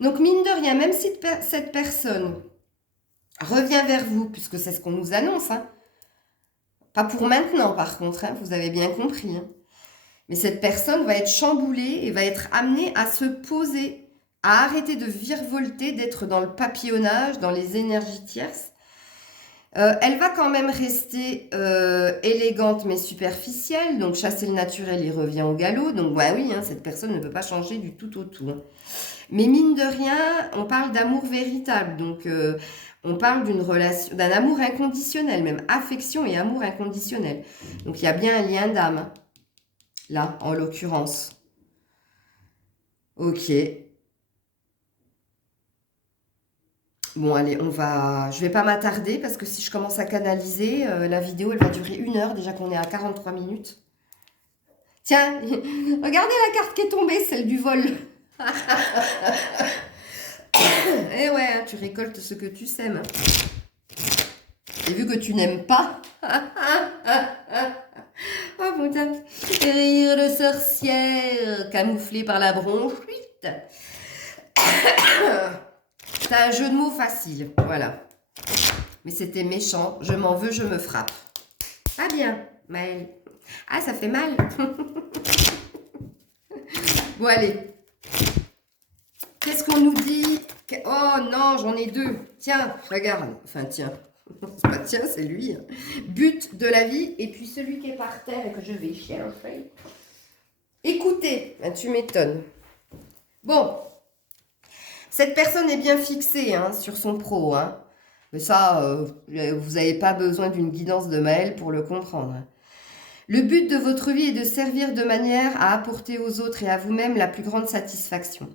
Donc, mine de rien, même si cette personne revient vers vous, puisque c'est ce qu'on nous annonce, hein, pas pour maintenant par contre, hein, vous avez bien compris, hein, mais cette personne va être chamboulée et va être amenée à se poser, à arrêter de virevolter, d'être dans le papillonnage, dans les énergies tierces. Elle va quand même rester élégante mais superficielle, donc chasser le naturel, il revient au galop, donc bah oui, hein, cette personne ne peut pas changer du tout au tout. Hein. Mais mine de rien, on parle d'amour véritable, donc on parle d'une relation, d'un amour inconditionnel, même affection et amour inconditionnel. Donc il y a bien un lien d'âme, hein, là, en l'occurrence. Ok. Bon, allez, je vais pas m'attarder parce que si je commence à canaliser, la vidéo, elle va durer 1 heure, déjà qu'on est à 43 minutes. Tiens, regardez la carte qui est tombée, celle du vol. Eh ouais, hein, tu récoltes ce que tu sèmes. Et vu que tu n'aimes pas... Oh putain, rire de sorcière, camouflé par la bronchite. C'est un jeu de mots facile, voilà. Mais c'était méchant. Je m'en veux, je me frappe. Pas bien, Maëlle. Ah, ça fait mal. Bon, allez. Qu'est-ce qu'on nous dit? Oh non, j'en ai 2. Tiens, regarde. Enfin, tiens. C'est pas tiens, c'est lui. But de la vie. Et puis celui qui est par terre et que je vais chercher. Écoutez, ben, tu m'étonnes. Bon. Cette personne est bien fixée hein, sur son pro. Hein. Mais ça, vous n'avez pas besoin d'une guidance de Maëlle pour le comprendre. Hein. Le but de votre vie est de servir de manière à apporter aux autres et à vous-même la plus grande satisfaction.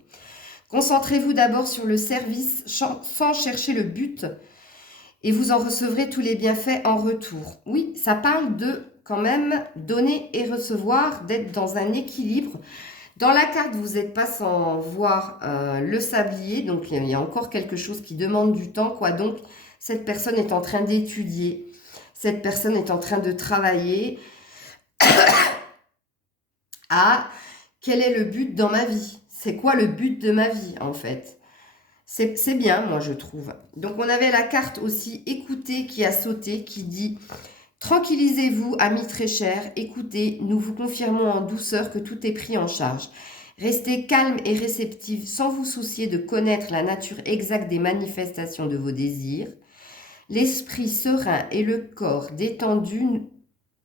Concentrez-vous d'abord sur le service sans chercher le but et vous en recevrez tous les bienfaits en retour. Oui, ça parle de quand même donner et recevoir, d'être dans un équilibre. Dans la carte, vous n'êtes pas sans voir le sablier, donc il y a encore quelque chose qui demande du temps, quoi. Donc, cette personne est en train d'étudier, cette personne est en train de travailler à quel est le but dans ma vie. C'est quoi le but de ma vie, en fait? C'est bien, moi, je trouve. Donc, on avait la carte aussi écoutez qui a sauté, qui dit tranquillisez-vous, amis très chers, écoutez, nous vous confirmons en douceur que tout est pris en charge. Restez calme et réceptive sans vous soucier de connaître la nature exacte des manifestations de vos désirs. L'esprit serein et le corps détendu,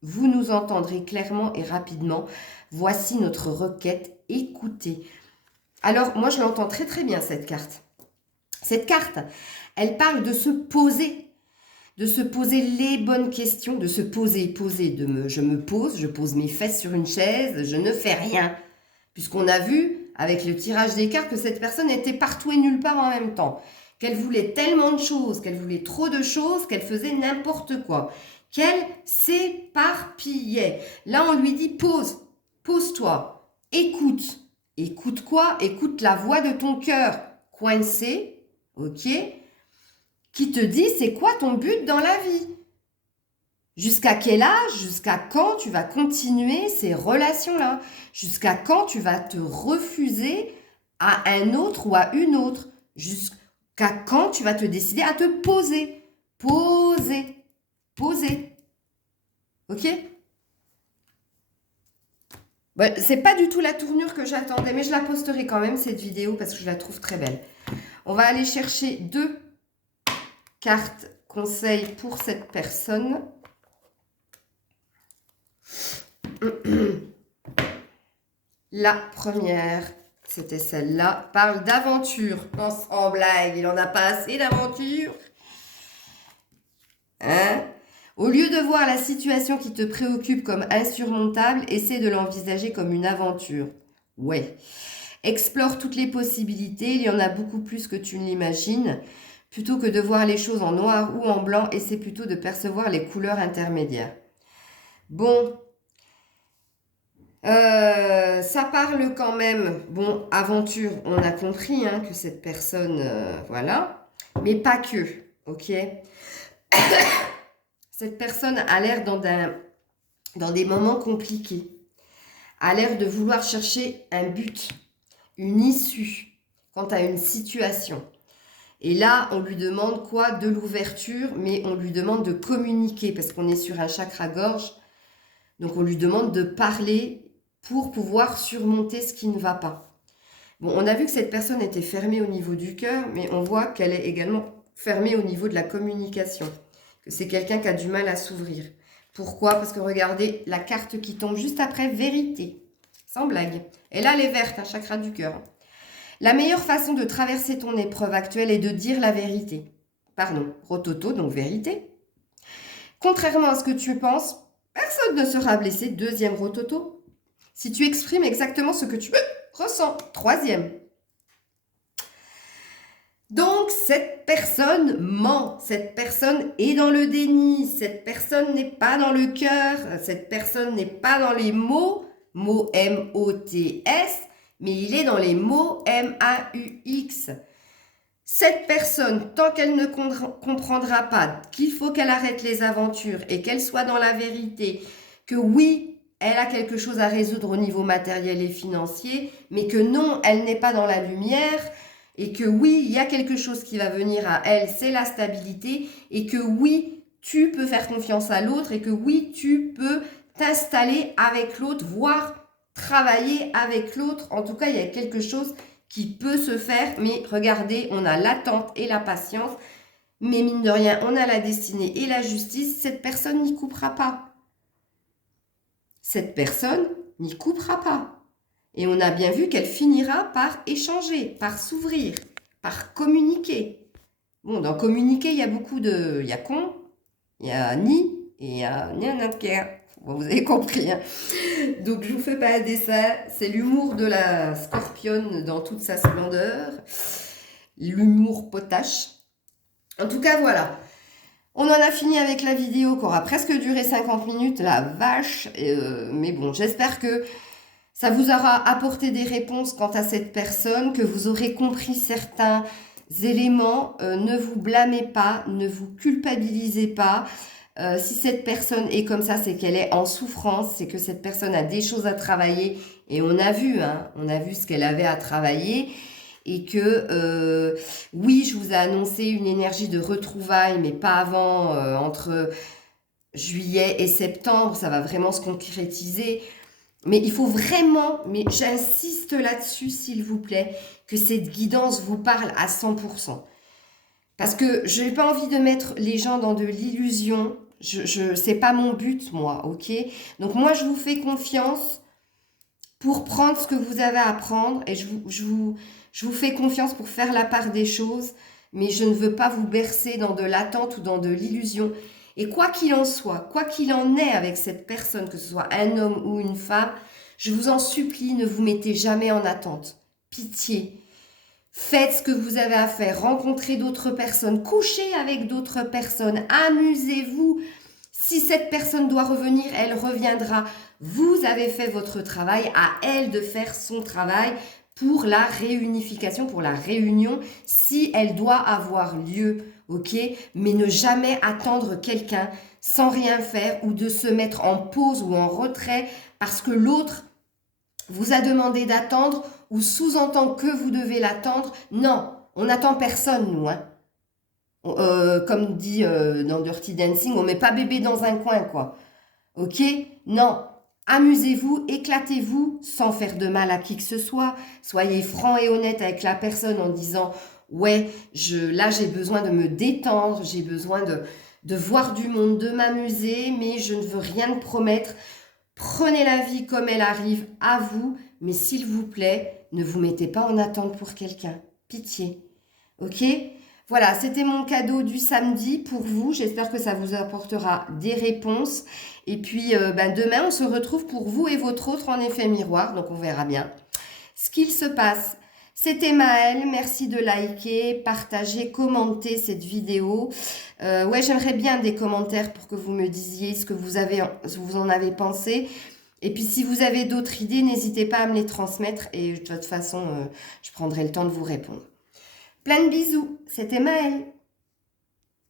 vous nous entendrez clairement et rapidement. Voici notre requête, écoutez. Alors, moi, je l'entends très très bien, cette carte. Cette carte, elle parle de se poser les bonnes questions, de se poser, je pose mes fesses sur une chaise, je ne fais rien. Puisqu'on a vu, avec le tirage des cartes, que cette personne était partout et nulle part en même temps. Qu'elle voulait tellement de choses, qu'elle voulait trop de choses, qu'elle faisait n'importe quoi. Qu'elle s'éparpillait. Là, on lui dit pose-toi, écoute. Écoute quoi? Écoute la voix de ton cœur coincé, ok? Qui te dit c'est quoi ton but dans la vie? Jusqu'à quel âge, jusqu'à quand tu vas continuer ces relations-là? Jusqu'à quand tu vas te refuser à un autre ou à une autre? Jusqu'à quand tu vas te décider à te poser? Poser. Ok? Bon, c'est pas du tout la tournure que j'attendais, mais je la posterai quand même, cette vidéo, parce que je la trouve très belle. On va aller chercher 2 cartes conseils pour cette personne. La première, c'était celle-là, parle d'aventure. Non, sans blague, il en a pas assez d'aventure. Hein? Au lieu de voir la situation qui te préoccupe comme insurmontable, essaie de l'envisager comme une aventure. Ouais. Explore toutes les possibilités, il y en a beaucoup plus que tu ne l'imagines. Plutôt que de voir les choses en noir ou en blanc, essaie plutôt de percevoir les couleurs intermédiaires. Bon, ça parle quand même, bon, aventure, on a compris hein, que cette personne, voilà, mais pas que, ok? Cette personne a l'air dans des moments compliqués, a l'air de vouloir chercher un but, une issue quant à une situation. Et là, on lui demande quoi? De l'ouverture, mais on lui demande de communiquer, parce qu'on est sur un chakra-gorge, donc on lui demande de parler pour pouvoir surmonter ce qui ne va pas. Bon, on a vu que cette personne était fermée au niveau du cœur, mais on voit qu'elle est également fermée au niveau de la communication, que c'est quelqu'un qui a du mal à s'ouvrir. Pourquoi? Parce que regardez, la carte qui tombe juste après, vérité, sans blague. Et là, elle est verte, un chakra du cœur. La meilleure façon de traverser ton épreuve actuelle est de dire la vérité. Pardon, rototo, donc vérité. Contrairement à ce que tu penses, personne ne sera blessé, deuxième rototo. Si tu exprimes exactement ce que tu ressens, troisième. Donc, cette personne ment, cette personne est dans le déni, cette personne n'est pas dans le cœur, cette personne n'est pas dans les mots M-O-T-S, mais il est dans les mots M-A-U-X. Cette personne, tant qu'elle ne comprendra pas qu'il faut qu'elle arrête les aventures et qu'elle soit dans la vérité, que oui, elle a quelque chose à résoudre au niveau matériel et financier, mais que non, elle n'est pas dans la lumière, et que oui, il y a quelque chose qui va venir à elle, c'est la stabilité, et que oui, tu peux faire confiance à l'autre, et que oui, tu peux t'installer avec l'autre, voire travailler avec l'autre. En tout cas, il y a quelque chose qui peut se faire, mais regardez, on a l'attente et la patience, mais mine de rien, on a la destinée et la justice, cette personne n'y coupera pas. Cette personne n'y coupera pas. Et on a bien vu qu'elle finira par échanger, par s'ouvrir, par communiquer. Bon, dans communiquer, il y a beaucoup de... Il y a con, il y a ni, et il y a nianaker. Bon, vous avez compris. Hein. Donc, je vous fais pas un dessin. C'est l'humour de la scorpionne dans toute sa splendeur. L'humour potache. En tout cas, voilà. On en a fini avec la vidéo qui aura presque duré 50 minutes. La vache. Mais bon, j'espère que ça vous aura apporté des réponses quant à cette personne, que vous aurez compris certains éléments. Ne vous blâmez pas, ne vous culpabilisez pas. Si cette personne est comme ça, c'est qu'elle est en souffrance, c'est que cette personne a des choses à travailler. Et on a vu, hein, on a vu ce qu'elle avait à travailler. Et que, oui, je vous ai annoncé une énergie de retrouvailles, mais pas avant, entre juillet et septembre, ça va vraiment se concrétiser. Mais il faut vraiment, mais j'insiste là-dessus, s'il vous plaît, que cette guidance vous parle à 100%. Parce que je n'ai pas envie de mettre les gens dans de l'illusion. C'est pas mon but, moi, ok? Donc moi, je vous fais confiance pour prendre ce que vous avez à prendre et je vous fais confiance pour faire la part des choses, mais je ne veux pas vous bercer dans de l'attente ou dans de l'illusion. Et quoi qu'il en soit, quoi qu'il en ait avec cette personne, que ce soit un homme ou une femme, je vous en supplie, ne vous mettez jamais en attente. Pitié. Faites ce que vous avez à faire, rencontrez d'autres personnes, couchez avec d'autres personnes, amusez-vous. Si cette personne doit revenir, elle reviendra. Vous avez fait votre travail, à elle de faire son travail pour la réunification, pour la réunion, si elle doit avoir lieu, ok? Mais ne jamais attendre quelqu'un sans rien faire ou de se mettre en pause ou en retrait parce que l'autre vous a demandé d'attendre ou sous-entend que vous devez l'attendre. Non, on n'attend personne, nous, hein. Comme dit dans Dirty Dancing, on met pas bébé dans un coin, quoi. Ok? Non. Amusez-vous, éclatez-vous sans faire de mal à qui que ce soit. Soyez franc et honnête avec la personne en disant ouais, là j'ai besoin de me détendre, j'ai besoin de voir du monde, de m'amuser, mais je ne veux rien promettre. Prenez la vie comme elle arrive à vous, mais s'il vous plaît, ne vous mettez pas en attente pour quelqu'un. Pitié. Ok? Voilà, c'était mon cadeau du samedi pour vous. J'espère que ça vous apportera des réponses. Et puis, demain, on se retrouve pour vous et votre autre en effet miroir. Donc, on verra bien ce qu'il se passe. C'était Maëlle. Merci de liker, partager, commenter cette vidéo. Ouais, j'aimerais bien des commentaires pour que vous me disiez ce que vous en avez pensé. Et puis, si vous avez d'autres idées, n'hésitez pas à me les transmettre. Et de toute façon, je prendrai le temps de vous répondre. Plein de bisous, c'était Maëlle.